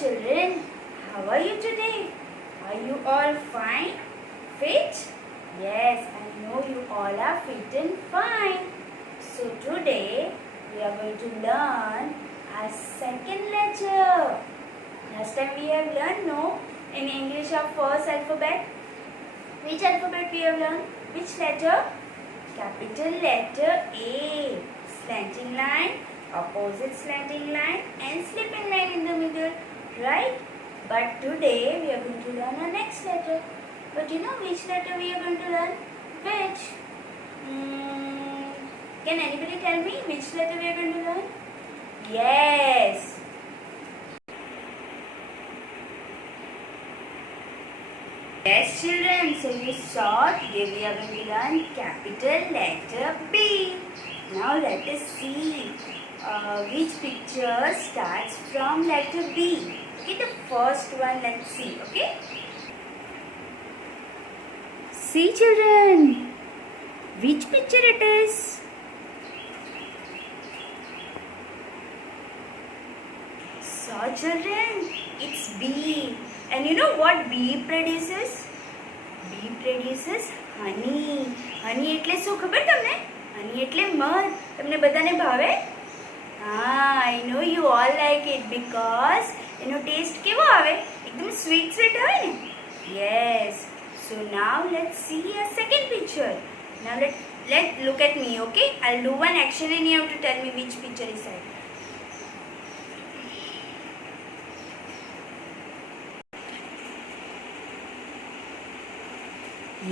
children, how are you today? Are you all fine? Fit? Yes, I know you all are fit and fine. So today we are going to learn our second letter. Last time we have learned in English our first alphabet. Which alphabet we have learned? Which letter? Capital letter A. Slanting line, opposite slanting line and slipping line in the middle. Right? But today we are going to learn our next letter. But you know which letter we are going to learn? Which? Can anybody tell me which letter we are going to learn? Yes. Yes, children. So you saw today we are going to learn capital letter B. Now let us see which picture starts from letter B. Okay, the first one let's see. Okay. See, children, which picture it is? So, children, it's B. And you know what bee produces? Bee produces honey. Honey એટલે શું ખબર તમને? Honey એટલે મધ. તમને બધાને ભાવે? I know you all like it because એનો ટેસ્ટ કેવો આવે? એકદમ sweet આવે ને? Yes. So now let's see a second picture. Now let look at me, okay? I'll do one action and you have to tell me which picture is right.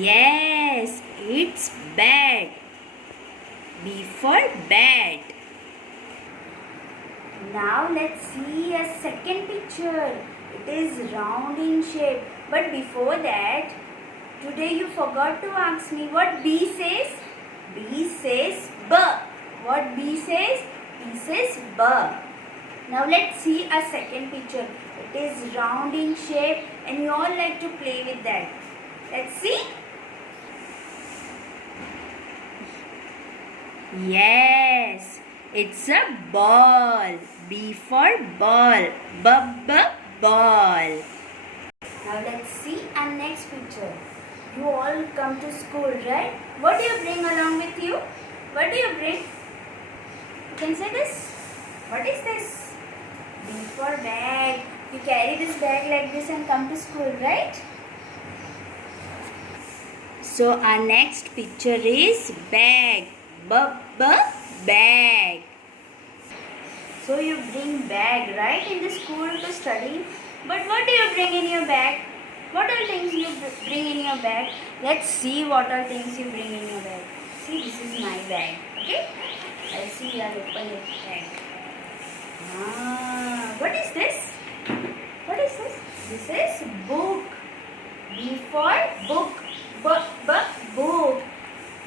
Yes, it's bag. B for bat. Now let's see a second picture. It is round in shape. But before that, today you forgot to ask me what B says. B says B. What B says? B says B. Now let's see a second picture. It is round in shape and you all like to play with that. Let's see. Yes, it's a ball. B for ball. Ball. Now let's see our next picture. You all come to school, right? What do you bring along with you? What do you bring? You can say this. What is this? B for bag. You carry this bag like this and come to school, right? So our next picture is bag. Bag. So you bring bag, right, in the school to study. But what do you bring in your bag? What all things you bring in your bag? Let's see what all things you bring in your bag. See, this is my bag. Okay? I'll see. I'll open the bag. What is this? What is this? This is book. B for book. Book.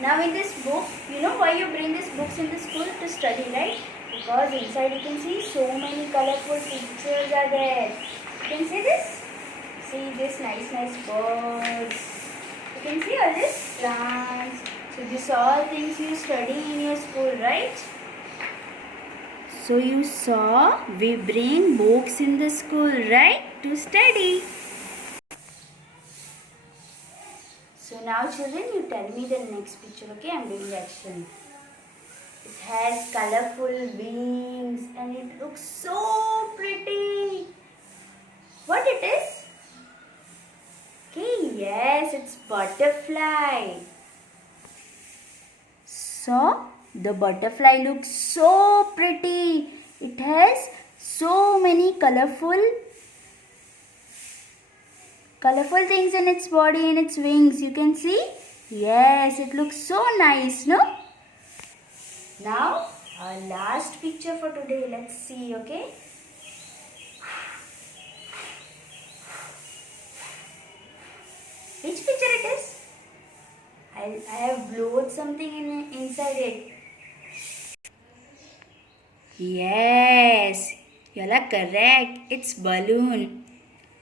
Now in this book, you know why you bring these books in the school to study, right? Because inside you can see so many colorful pictures are there. You can see this? See this nice birds. You can see all this plants. So these all things you study in your school, right? So you saw we bring books in the school, right? To study. So now children, you tell me the next picture, okay? I'm doing action. It has colorful wings and it looks so pretty. What it is? Okay, yes, it's butterfly. So, the butterfly looks so pretty. It has so many colorful things in its body and its wings. You can see? Yes, it looks so nice, no? Now, our last picture for today. Let's see, okay? Which picture it is? I have blown something inside it. Yes, you are correct. It's balloon.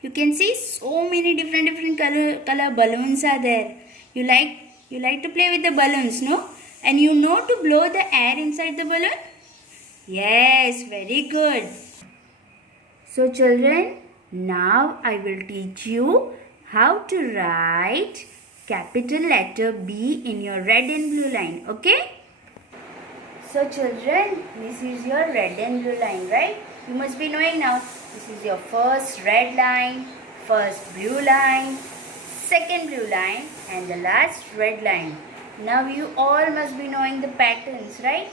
You can see so many different color balloons are there. You like to play with the balloons, no? And you know to blow the air inside the balloon? Yes, very good. So children, Now I will teach you how to write capital letter B in your red and blue line. Okay? So children, this is your red and blue line, right? You must be knowing now. This is your first red line, first blue line, second blue line and the last red line. Now you all must be knowing the patterns, right?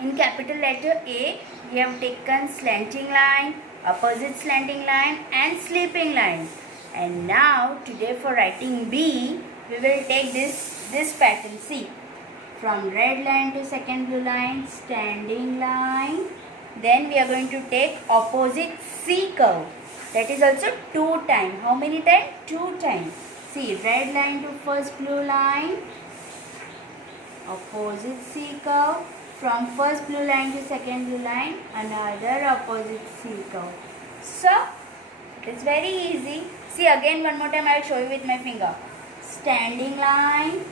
In capital letter A, we have taken slanting line, opposite slanting line and sleeping line. And now today for writing B, we will take this pattern. See, from red line to second blue line, standing line. Then we are going to take opposite C curve. That is also 2 times. How many times? 2 times. See, red line to first blue line, opposite C curve. From first blue line to second blue line, another opposite C curve. So, it's very easy. See, again one more time I will show you with my finger. Standing line,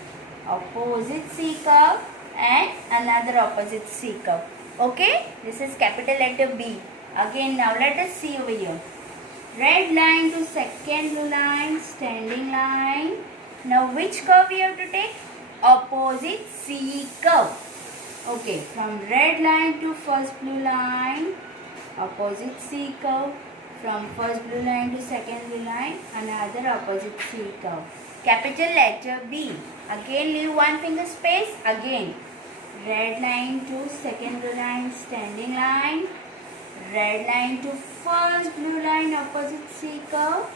opposite C curve and another opposite C curve. Okay, this is capital letter B. Again, now let us see over here. Red line to second blue line, standing line. Now which curve we have to take? Opposite C curve. Okay, from red line to first blue line, opposite C curve. From first blue line to second blue line, another opposite C curve. Capital letter B. Again leave one finger space. Again, red line to second blue line, standing line. Red line to first blue line, opposite C curve.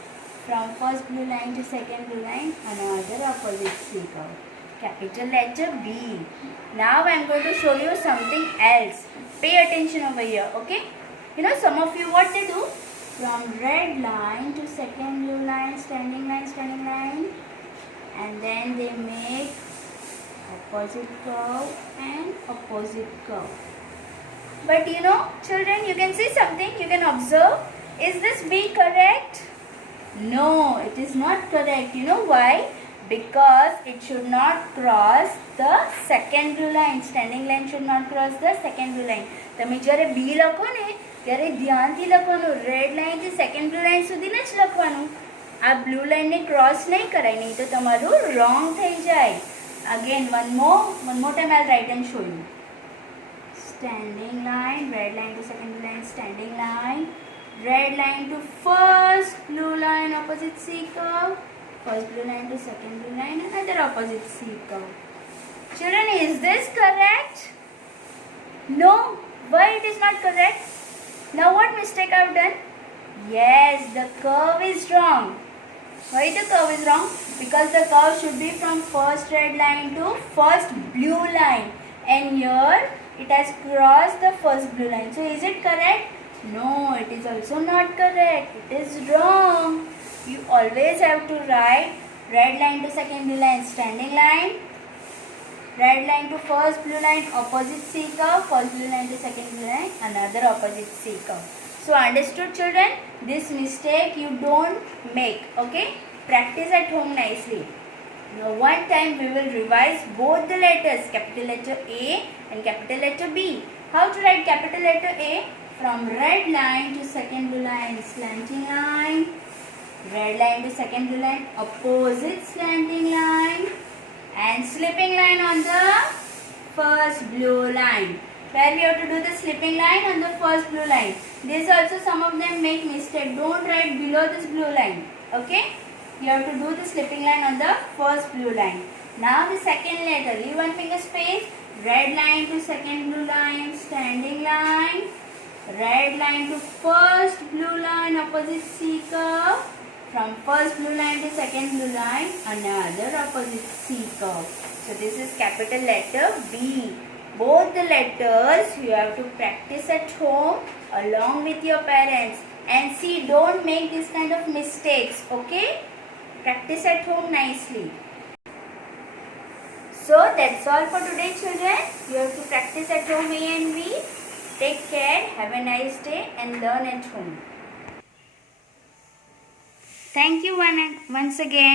From first blue line to second blue line, another opposite C curve. Capital letter B. Now I am going to show you something else. Pay attention over here, okay? You know, some of you what they do? From red line to second blue line, standing line, and then they make opposite curve and opposite curve. But you know, children, you can see something, you can observe. Is this B correct? No, it is not correct. You know why? Because it should not cross the second blue line. Standing line should not cross the second blue line. તમે જ્યારે B લખો ને ત્યારે ધ્યાનથી લખવાનું. Red લાઇનથી second blue line સુધીને જ લખવાનું. આ બ્લુ લાઇનને ક્રોસ નહીં કરાય, નહીં તો તમારું રોંગ થઈ જાય. Again, one more time I'll write and show you. Standing line, red line to second blue line, standing line. Red line to first blue line, opposite C curve. First blue line to second blue line, another opposite C curve. Children, is this correct? No. Why it is not correct? Now what mistake I have done? Yes, the curve is wrong. Why the curve is wrong? Because the curve should be from first red line to first blue line. And here it has crossed the first blue line. So is it correct? No, it is also not correct. It is wrong. You always have to write red line to second blue line, standing line. Red line to first blue line, opposite C curve. First blue line to second blue line, another opposite C curve. So understood, children? This mistake you don't make. Okay? Practice at home nicely. Now one time we will revise both the letters, capital letter A and capital letter B. How to write capital letter A? From red line to second blue line, slanting line. Red line to second blue line, opposite slanting line. And slipping line on the first blue line. Where we have to do the slipping line on the first blue line. This also some of them make mistake. Don't write below this blue line. Okay? You have to do the slipping line on the first blue line. Now the second letter. Leave one finger space. Red line to second blue line. Standing line. Red line to first blue line. Opposite C curve. From first blue line to second blue line, another opposite C curve. So this is capital letter B. Both the letters you have to practice at home along with your parents. And see, don't make this kind of mistakes, okay? Practice at home nicely. So that's all for today, children. You have to practice at home A and B. Take care, have a nice day and learn at home. Thank you once again.